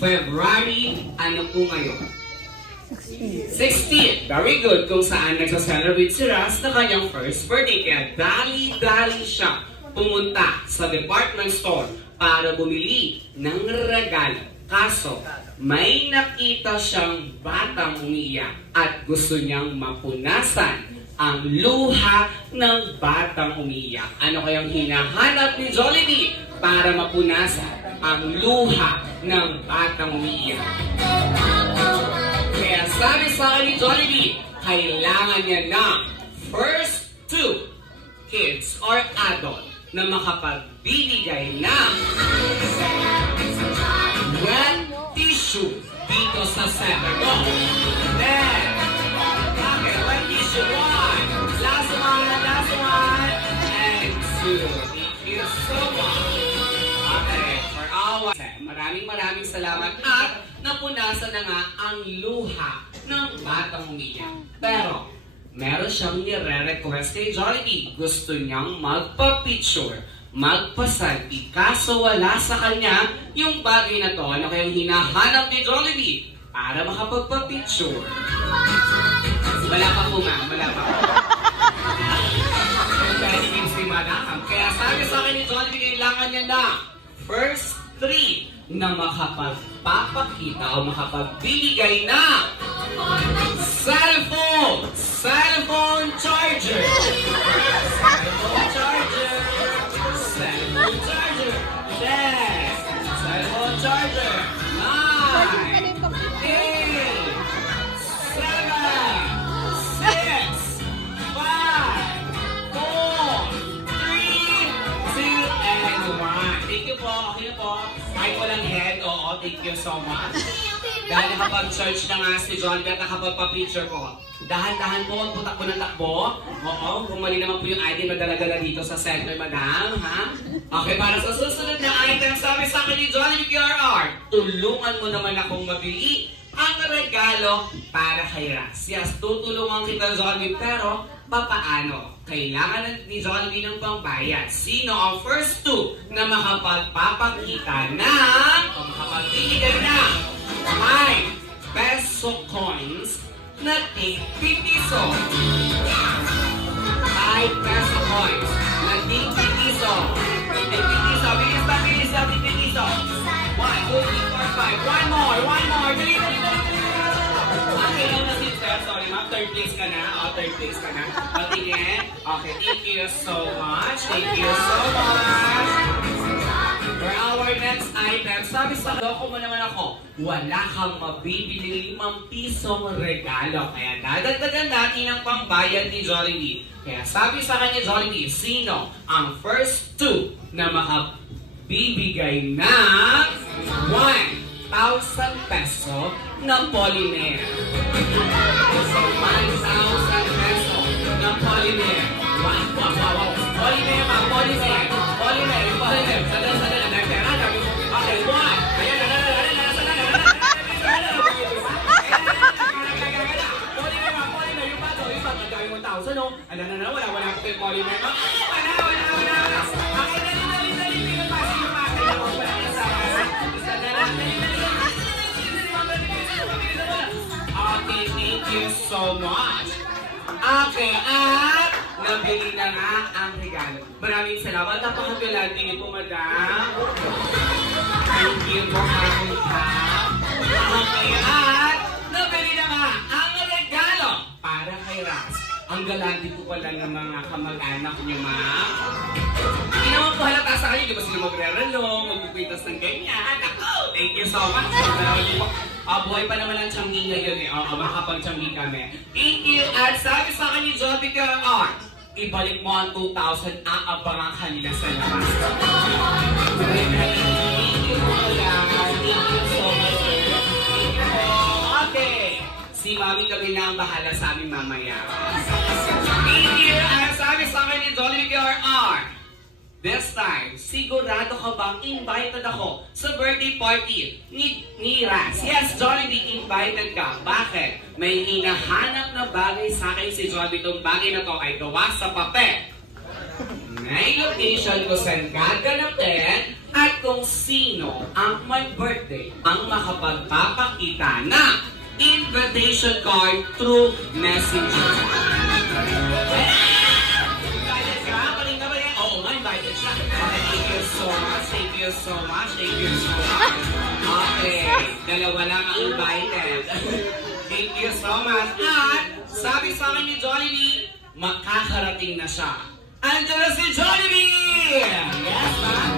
February, ano po ngayon? 16. Very good. Kung saan nagsa-celebrate si Raz na kanyang first birthday. Kaya dali-dali siya pumunta sa department store para bumili ng regalo. Kaso, may nakita siyang batang umiiyak at gusto niyang mapunasan ang luha ng batang umiiyak. Ano kayang hinahanap ni Jollibee para mapunasan ang luha ng batang umiiyak? Kaya sabi sa akin ni Jollibee, kailangan niya ng first 2 kids or adult na makapagbibigay ng wet tissue dito sa center ko. Then, okay, wet tissue 1. Last one. And 2. Thank you so much. Okay, for our maraming salamat at napunasan na nga ang luha ng batang umiiyak. Pero, meron siyang nire-request kay Jollibee. Gusto niyang magpa-picture, magpa-selfie. Kaso wala sa kanya yung bagay na to. Ano kayang hinahanap ni Jollibee para makapagpa-picture? Wala pa po ma'am, wala pa po. Kaya sabi sa akin ni Jollibee, kailangan niya na first 3 na makapagpapakita o makapagbibigay na cellphone charger. Cellphone charger. Yes. Cellphone charger. 9, 8, 7, 6, 5, 4, 3, 2, and 1. Thank you po. Okay na po. Kahit walang head, oo, thank you so much. Dahil nakapag-search na nga si Jollibee at nakapagpa-picture ko. Dahan-dahan po, putak po ng takbo. Oo, bumali naman po yung item na dala-dala dito sa center, madam, ha? Okay, para sa susunod na item, sabi sa akin ni Jollibee QRR, tulungan mo naman akong mabili ang regalo para kay Raz. Yes, tutulungan kita, Jollibee, pero papaano? Kailangan ni Jollibee ng pambayad. Sino ang first 2 na makapagpapakita ng o makapagbibigay ng 5 peso coins na tig 50 piso? 5 peso coins na tig 50 piso. Tig 50 piso. Bilis na, tig 50 piso. 1, 2, 3, 4, 5. One more. Dali. Okay, na si Sir. Sorry, ma'am. Third place ka na. Third place ka na. Patingin. Okay, thank you so much. For our next item, sabi sa loko mo naman ako, wala kang mabibili 5 pisong regalo. Kaya dadagdagan natin ang pambayad ni Jollibee. Kaya sabi sa kanya Jollibee, sino ang first 2 na makabibigay ng 1,000 peso na polymer? So, 1,000 peso na polymer. Wow. Polymer. Sadala. Okay, 1. Ayan, polymer. Yung bato, ang dami 1,000, no? Wala ko yung polymer, no? Wala. Okay, dali. Pinapasa yung makina ko. Okay, thank you so much. Okay, at nabili na nga ang regalo. Maraming salamat. Napakagulante niyo po, madam. Thank you po, okay, at nabili na nga ang regalo para kay Raz. Ang galante po pala ng mga kamag-anak niyo, ma'am. Hindi naman po halata sa kanya. Di ba sila magre-relo, magpipintas ng ganyan? Ako, thank you so much. Buhay pa naman ang Changi ngayon eh. Makakapag-Changi kami. Thank you. At sabi sa akin ni Jollibee QRR, ibalik mo ang 2,000, aabangan kanila sa labas. Thank you po lang. Thank you so much, sir. Thank you po. Okay. Si Mami kami na ang bahala sa amin mamaya. Thank you. At sabi sa akin ni Jollibee QRR, this time, sigurado ka bang invited ako sa birthday party ni Raz? Yes, Jollibee, invited ka. Bakit? May hinahanap na bagay sa akin si Jollibee. Itong bagay na to ay gawa sa papel. May location ko saan gaganapin at kung sino ang may birthday ang makapagpapakita na invitation card through Messenger. Invited ka? Paling na ba yan? Oo nga, invited siya. Thank you so much, thank you so much, thank you so much. Okay, dalawa lang ang invited. Thank you so much. At sabi sa akin ni Jollibee, makakarating na siya. Andiyan na si Jollibee! Yes, ma'am.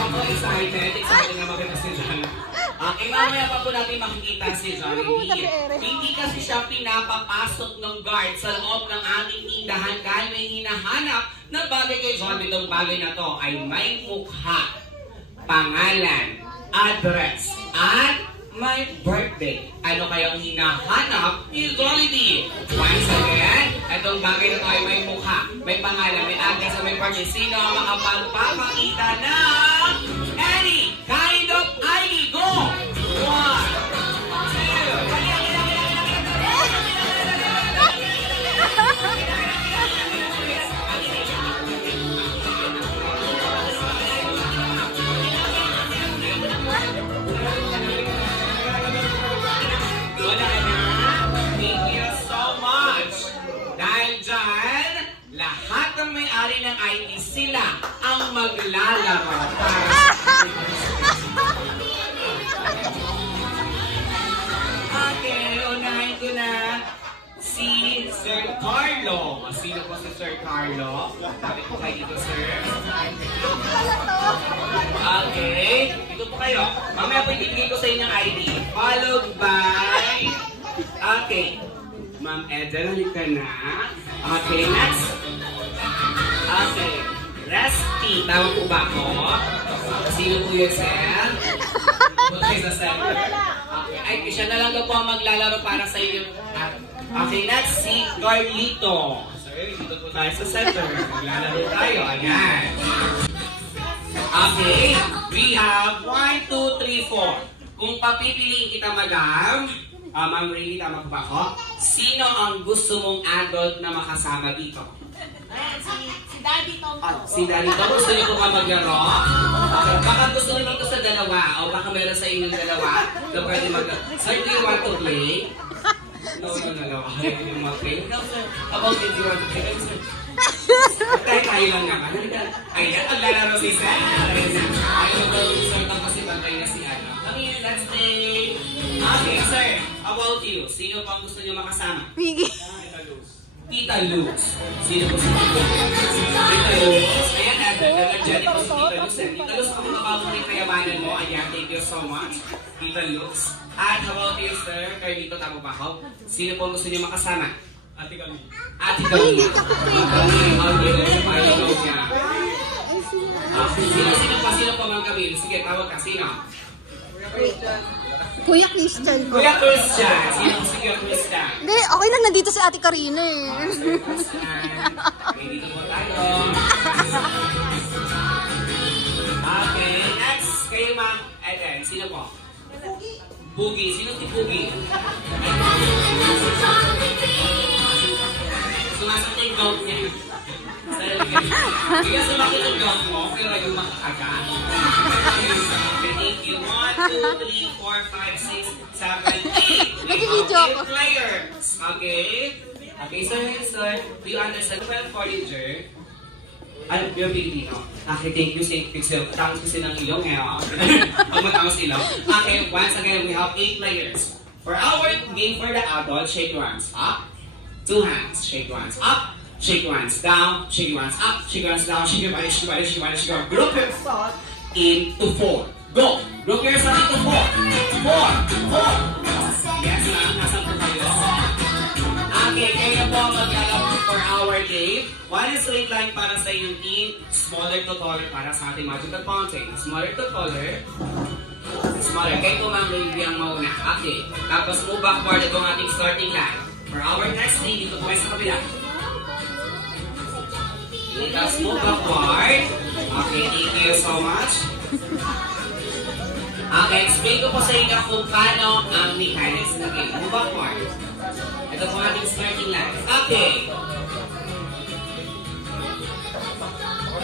Ako excited na makita si Jollibee. Mamaya pa po natin makikita si Jollibee. Hindi kasi siya pinapapasok ng guard sa loob ng ating tindahan dahil may hinahanap na bagay kay Jollibee. Itong bagay na to ay may mukha, pangalan, address, at may birthday. Ano kayang hinahanap ni Jollibee? Once again, itong bagay na to ay may mukha, may pangalan, may address, may birthday. Sino ang makapagpapakita ng any kind of ID? Go! 1, 2, wala na. Thank you so much. Dahil dyan, lahat ng may-ari ng ID sila ang maglalaro para okay, unahin ko na si Sir Carlo. Sino po si Sir Carlo? Sabi po kayo dito, sir. Okay, dito po kayo. Mamaya po ibibigay ko sa inyong ID. Followed by... Okay. Ma'am Eden, halika na. Okay, next. Okay. Resty. Tawag po ba ako? Sino po yun, sir? Okay, sa center. Okay. Ay, siya na lang daw po ang maglalaro para sa inyo. Okay, next si Carlito. Sir, dito po tayo sa center. Maglalaro tayo. Ayan. Okay, we have 1, 2, 3, 4. Kung papipiliin kita, madam, Ma'am Rayleigh, tama po ba ako? Sino ang gusto mong adult na makasama dito? Si Daddy Tom. Si Daddy Tom, gusto niyo po ka maglaro? Okay, baka gusto niyo dito sa dalawa, o baka meron sa inyong dalawa na pwede maglaro. Sir, do you want to play? No. Ayaw niyo mag-play. About it, do you want to play? Tayo lang naman. Ayan, maglalaro si Sir. Ayaw maglalaro si Sir kasi bantay na si Ana. Come here, let's play. Okay, sir. About you. Sino pa gusto niyo makasama? Piggy. Tita Luz. Sino po si Tita Luz? Tita Luz. Ayan, nag-energetic po si Tita Luz. Tita Luz, kung makabago ng kayamanan mo, ayan, thank you so much. Tita Luz. At how about you, sir? Carlito, tama ba ako? Sino po gusto niyo makasama? Ate Kami. Ate Kami. Sino po, Ma'am Camille? Sige, tawag ka. Sino? Kuya Christian po. Kuya Christian. Sino si Kuya Christian? Hindi, okay lang. Nandito si Ate Karina eh. Sir Christian. Okay, dito po tayo. Okay, next. Kayo, Ma'am Eden. Sino po? Boogie. Sino si Boogie? Sumasakit yung gout niya. Kaya sumakit yung gout mo, pero yung makakaga. Thank you. 1, 2, 3, 4, 5, 6, 7, 8. Nag-video ako. 8 players. Okay? Okay, sir. Do you understand? Well, Forager. Ano, yung Pilipino. Okay, thank you, St. Pixel. Tangos ko silang ilong ngayon. Pag matangos ilaw. Okay, once again, we have 8 players. For our game for the adult, shake your hands up. 2 hands, shake your hands up. Shake your hands down, shake your hands up, shake your hands down, shake your body, shake your body, shake your body, shake your body. Group yourself into 4. Go! Group yourself into 4. 4. Yes, ma'am. Nasaan po kayo? Okay, kayo po ang maglalaro for our game. 1 is straight line para sa inyong team. Smaller to taller para sa ating magical fountain. Smaller to taller. Smaller. Kayo po, Ma'am Rayleigh ang mauna. Okay. Tapos move backward itong ating starting line. For our next game, dito po kayo sa kabila. Let's move backward. Okay, thank you so much. Okay, explain ko po sa inyo kung paano ang mechanics na game. Move backward. Ito po ating starting line. Okay.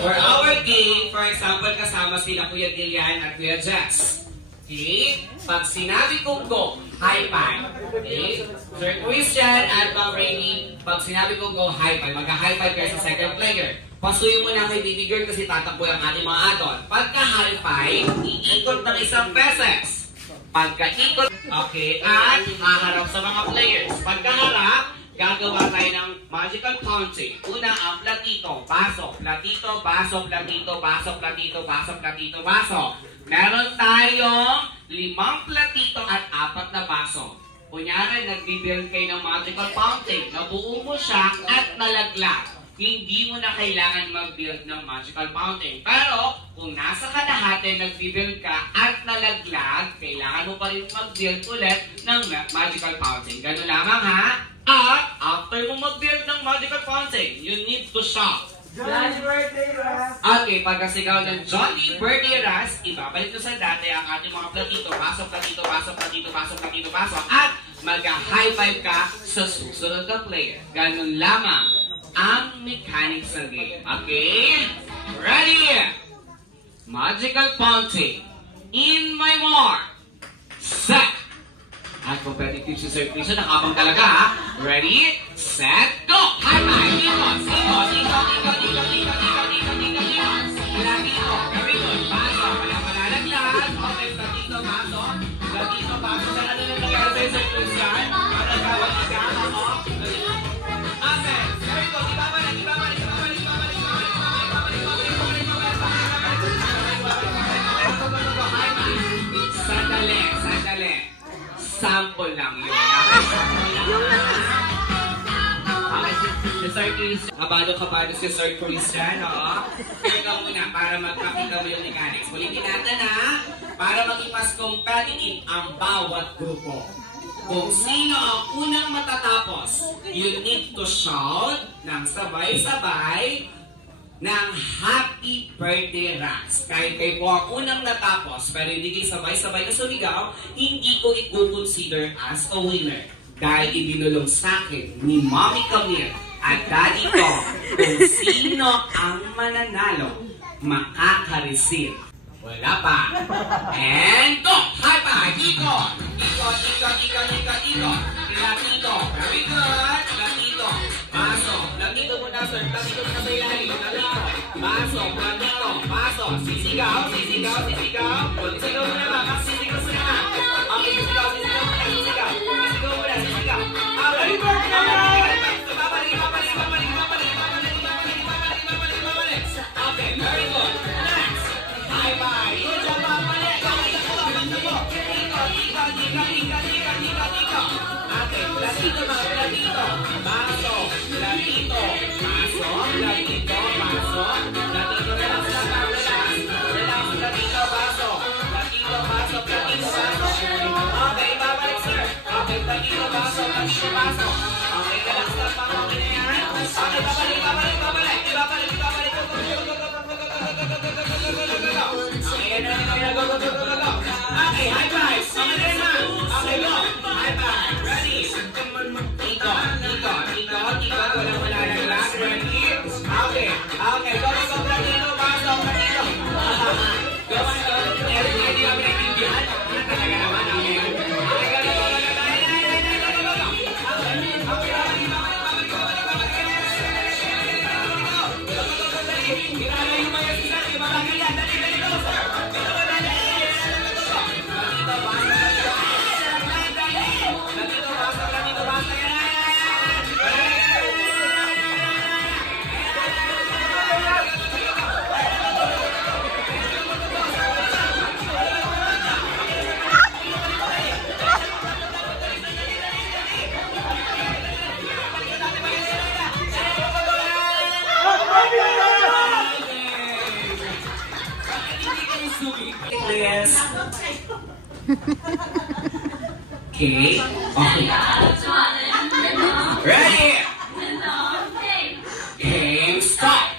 For our game, for example, kasama sila Kuya Gillian at Kuya Jess. Okay? Pag sinabi kong go, high five. Okay? Sir Christian at Ma'am Rainy, pag sinabi kong go, high five. Magka-high five kayo sa second player. Pasuyo mo na kay Baby Girl kasi tatakbo ang ating mga adon. Pagka high five, iikot ng isang beses. Pagka-ikot, okay, at haharap sa mga players. Pagka-harap, gagawa tayo ng magical counting. Una, ang platito, pasok, platito, pasok, platito, pasok, platito, pasok, platito, pasok. Meron tayong 5 platito at 4 na baso. Kunyari, nagbibuild kayo ng magical fountain. Nabuo mo siya at nalaglag. Hindi mo na kailangan mag-build ng magical fountain. Pero, kung nasa kalahati, nag-build ka at nalaglag, kailangan mo pa rin mag-build ulit ng magical fountain. Ganun lamang ha? At, after mo mag-build ng magical fountain, you need to shout. Johnny birthday, Ras! Okay, pagkasigaw ng Johnny birthday, Ras, ibabalik mo sa dati ang ating mga platito. Pasok, platito, pasok, platito, pasok, platito, pasok. At, mag-high five ka sa susunod na player. Ganun lamang ang mechanics ng game. Okay? Ready? Magical fountain. In my mark. Set. At competitive si Sir Christian, nakabang talaga ha. Ready? Set, go! High five! Ikot! Ikot! Ikot! Ikot! Ikot! Ikot! Ikot! Ikot! Ikot! Ikot! Latito! Very good! Baso! Walang malalaglag! Okay, latito! Baso! Latito! Baso! Saan ano na nangyari sa'yo Sir Christian? Malagawag ka? Ako? Okay! Very good! Ibabalik! Ibabalik! Ibabalik! Ibabalik! Ibabalik! Ibabalik! Ibabalik! High five! Sandali! Sandali! Sample lang yun. Okay, si Sir Christian. Kabado si Sir Christian, oo? Kaya ka muna para magpakita mo yung mechanics. Ulitin natin ha, para maging mas competitive ang bawat grupo. Kung sino ang unang matatapos, you need to shout ng sabay-sabay ng happy birthday, Ras. Kahit kayo po ang unang natapos, pero hindi kayo sabay-sabay na sumigaw, hindi ko i-consider as a winner. Dahil ibinulong sa akin ni Mommy Camille at Daddy ko kung sino ang mananalo, makaka-receive. Wala pa. And go! High five! Ikot! Ikot, ikot, ikot, ikot, ikot. Latito. Very good. Latito. Baso. Latito muna, sir. Latito muna sa ilalim. Latito. Baso. Latito. Baso. Sisigaw. Sisigaw. Sisigaw. Sisigaw muna ba? Sisigaw muna ba? Okay, sisigaw. Sisigaw muna. Sisigaw. Sisigaw muna. Sisigaw. Okay. Ibabalik. Ibabalik. Ibabalik. Ibabalik. Ibabalik. Ibabalik. Ibabalik. Ibabalik. Okay, very good. Next. High five. Good job, babalik. Ikot, ikot, ikot, ikot, ikot, ikot, ikot. Okay, latito mga latito. Baso, latito, baso, latito, baso. Latito, relax lang, relax. Relax, latito, baso. Latito, baso, latito, baso. Okay, ibabalik sir. Okay, latito, baso, latito, baso. Okay, relax lang, pangawin na yan. Okay, babalik, babalik, babalik. Ibabalik, ibabalik. Go, go, go, go, go, go, go, go, go, go, go, go, go. Okay, yan na, go, go, go, go, go, go. Okay, high five. Okay, na. Okay, go. High five. Ready? Ikot, ikot, ikot, ikot. Walang malalaglag. Ready? Okay. Okay, go, go, go. Platito, baso, platito. Go, go, go. Eric, hindi kami nagbibihan. Yan talaga naman. Okay. Okay, go, go, go, go, go. Yes. Okay. Okay. Ready? Game stop.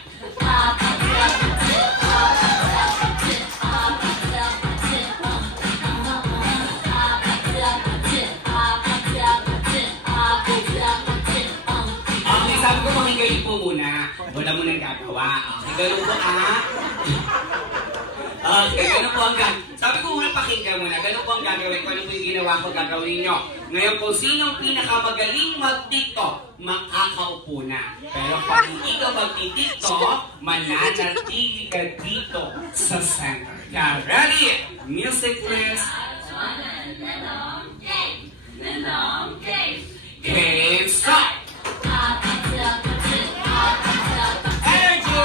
Okay, sabi ko makigayin po muna. Wala mo nang gagawa. Okay, ganun po Okay, ganun po ang gagawin. Sabi ko muna, pakinggan muna. Ganun po ang gagawin ko. Ano po yung ginawa ko, gagawin nyo. Ngayon po, sinong pinakamagaling mag-tiktok, makakaupo na. Pero pag hindi ka mag-tiktok, mananatili ka dito sa center. Yeah, ready? Music, please. Game, stop! Energy!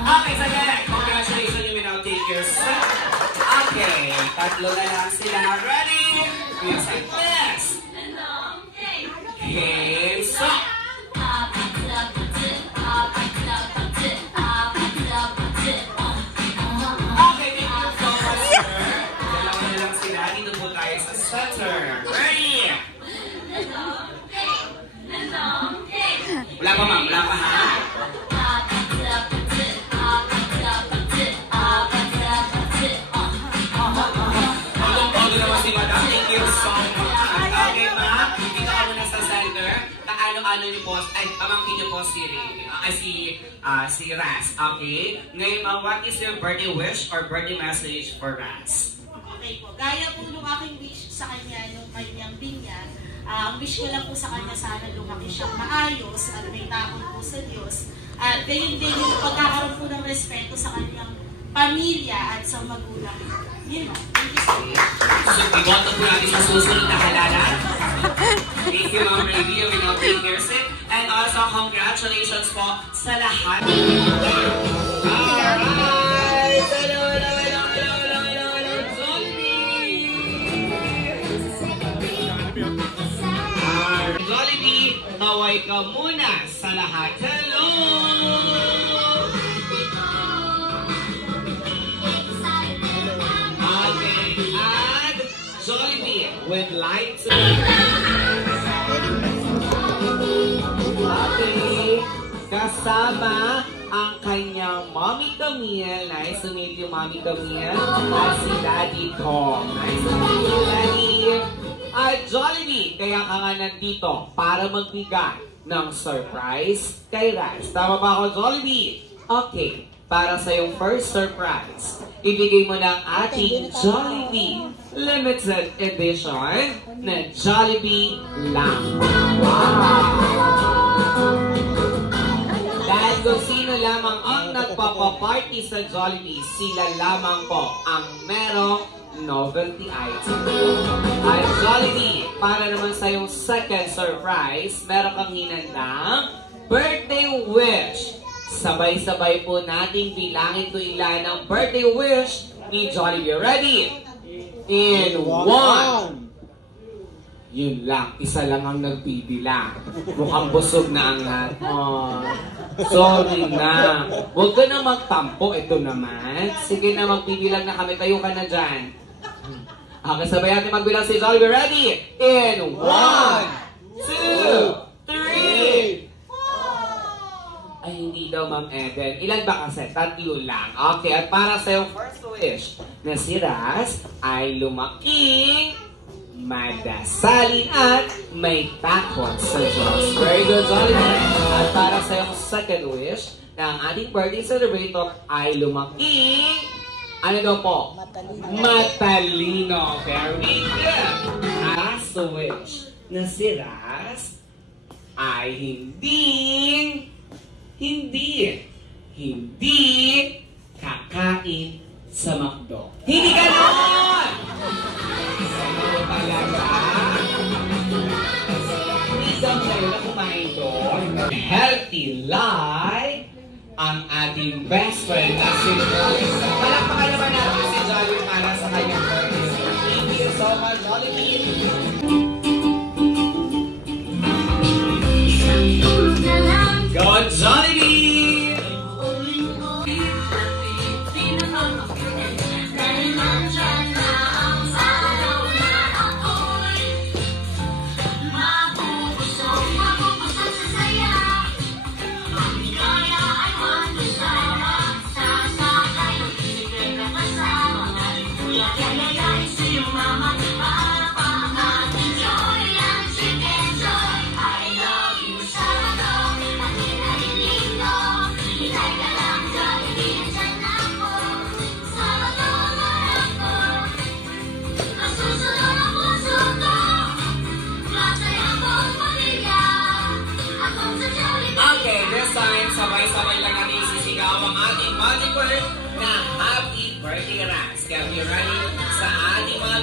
Okay, sandali. Congratulations, you may now take your set. Okay, tatlo na lang sila. Ready? Music, please. Game, stop! Okay, thank you so much, sir. Dalawa na lang sila. Dito po tayo sa center. Ready? Wala pa, ma'am. Wala pa, ha? Pagod naman si madam. Thank you so much. Okay, ma'am. Dito ka muna sa center. Ano niyo po, ay, pamangkin niyo po si Raz. Okay? Ngayon, ma'am, what is your birthday wish or birthday message for Raz? Okay po. Gaya po nung aking wish sa kanya, nung kanyang binyag, ang wish ko lang po sa kanya sana lumaki siyang maayos at may takot po sa Diyos. At gayon din yung pagkakaroon po ng respeto sa kanyang pamilya at sa magulang. Yun o. Thank you so much. So, iboto po natin sa susunod na halalan. Thank you, Ma'am Raby. We now take your seat. And also, congratulations po sa lahat. Alright! Hello, hello, hello, hello, hello, hello, hello, Jollibee! Jollibee, kaway ka muna sa lahat. Hello! Okay, and Jollibee would like to... Okay, kasama ang kanyang Mommy Camille. Nice to meet you, Mommy Camille. At si Daddy Tom. Nice to meet you, Daddy. At Jollibee, kaya ka nga nandito para magbigay ng surprise kay Raz. Tama ba ako, Jollibee? Okay, para sa yung first surprise, ibigay mo ng ating Jollibee Limited Edition na Jollibee lang. Dahil kung sino lamang ang nagpapaparty sa Jollibee, sila lamang po ang merong novelty item. At Jollibee, para naman sa yung second surprise, meron kang hinandang birthday wish. Sabay-sabay po nating bilangin kung ilan ang birthday wish ni Jollibee. Ready? In 1. Yun lang, isa lang ang nagbibilang. Mukhang busog na ang lahat. Oh, sorry na. Huwag ka na magtampo. Ito naman. Sige na, magbibilang na kami. Tayo ka na dyan. Okay, sabay natin magbilang si Jollibee. Ready? In 1, 2, 3. Ay, hindi daw, Ma'am Eden. Ilan ba kasi? 3 lang. Okay, at para sa yung first wish na si Raz ay lumaking, madasalin at may takot sa Diyos. Very good, Jollibee. At para sa yung second wish na ang ating birthday celebrator ay lumaking, ano daw po? Matalino. Very good. Last wish na si Raz ay hindi kakain sa McDo. Hindi ganon! Ano talaga? Isang kayo na kumain doon. Healthy life ang ating best friend na si Jollibee. Palakpakan naman natin si Jollibee para sa kanyang birthday. Thank you so much, Jollibee. Go Jollibee!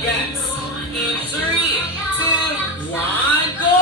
Yes. In 3, 2, 1, go!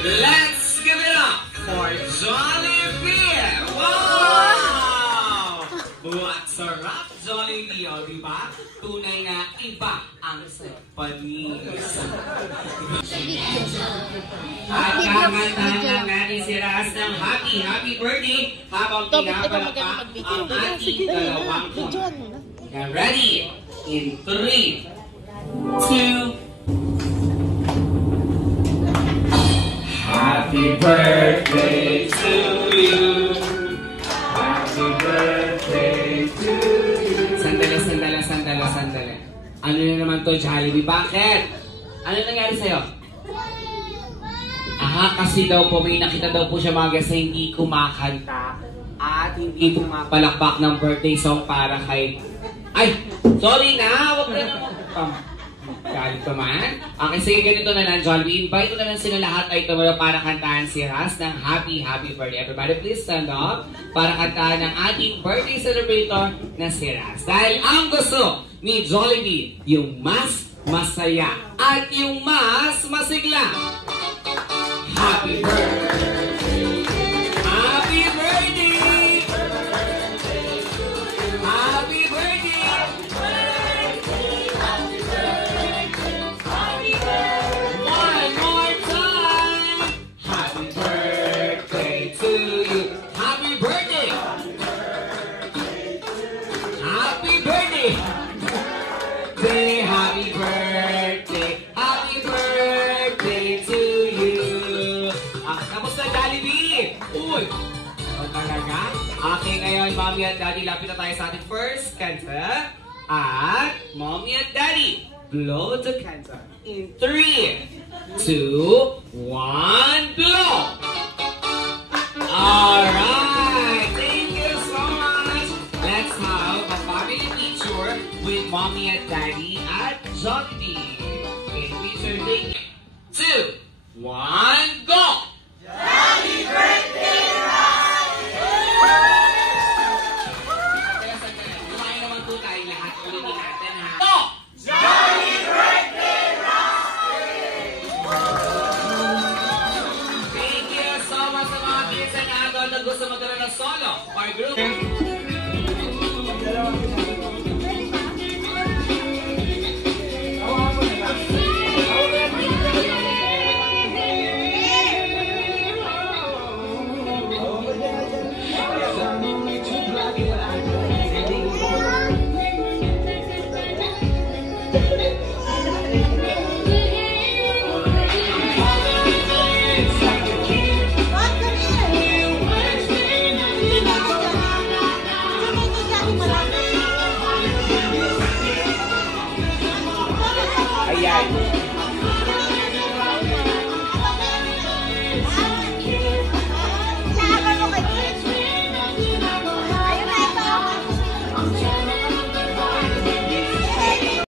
Let's give it up for Jollibee! Wow! What sarap, Jollibee, o diba? Tunay na iba ang panis. At kakantahan lang natin si Raz ng happy birthday habang pinapalakpak ang ating dalawang kamay. Ready? In 3, 2, Happy birthday to you. Happy birthday to you. Sandali. Ano na naman to, Jollibee? Bakit? Ano nangyari sa'yo? Kasi daw po, may nakita daw po siya mga guys na hindi kumakanta at hindi pumapalakpak ng birthday song para kay... Ay! Sorry na! Huwag ka na galit ka man. Okay, sige, ganito na lang, Jollibee. Invite ko na lang sila lahat ay tumulong para kantahan si Raz ng happy birthday. Everybody, please stand up para kantahan ng ating birthday celebrator na si Raz. Dahil ang gusto ni Jollibee, yung mas masaya at yung mas masigla. Happy birthday! Happy birthday! Happy birthday! One more time! Happy birthday to you! Happy birthday! Happy birthday! Happy birthday! Happy birthday to you! Kamusta, Jollibee? Uy! Talaga? Okay, ngayon, Mommy at Daddy, lapit na tayo sa ating first kanta. At, Mommy at Daddy, blow the kanta. In 3, 2, 1, blow! Alright! Thank you so much! Let's have a family picture with Mommy at Daddy at Jollibee. Okay, picture 3, 2, 1, go! Happy birthday, Raz! Kumain naman po tayo lahat. Ulitin natin, ha? Go! Happy birthday, Raz! Thank you so much sa mga kids na gusto magkaroon ng solo or group.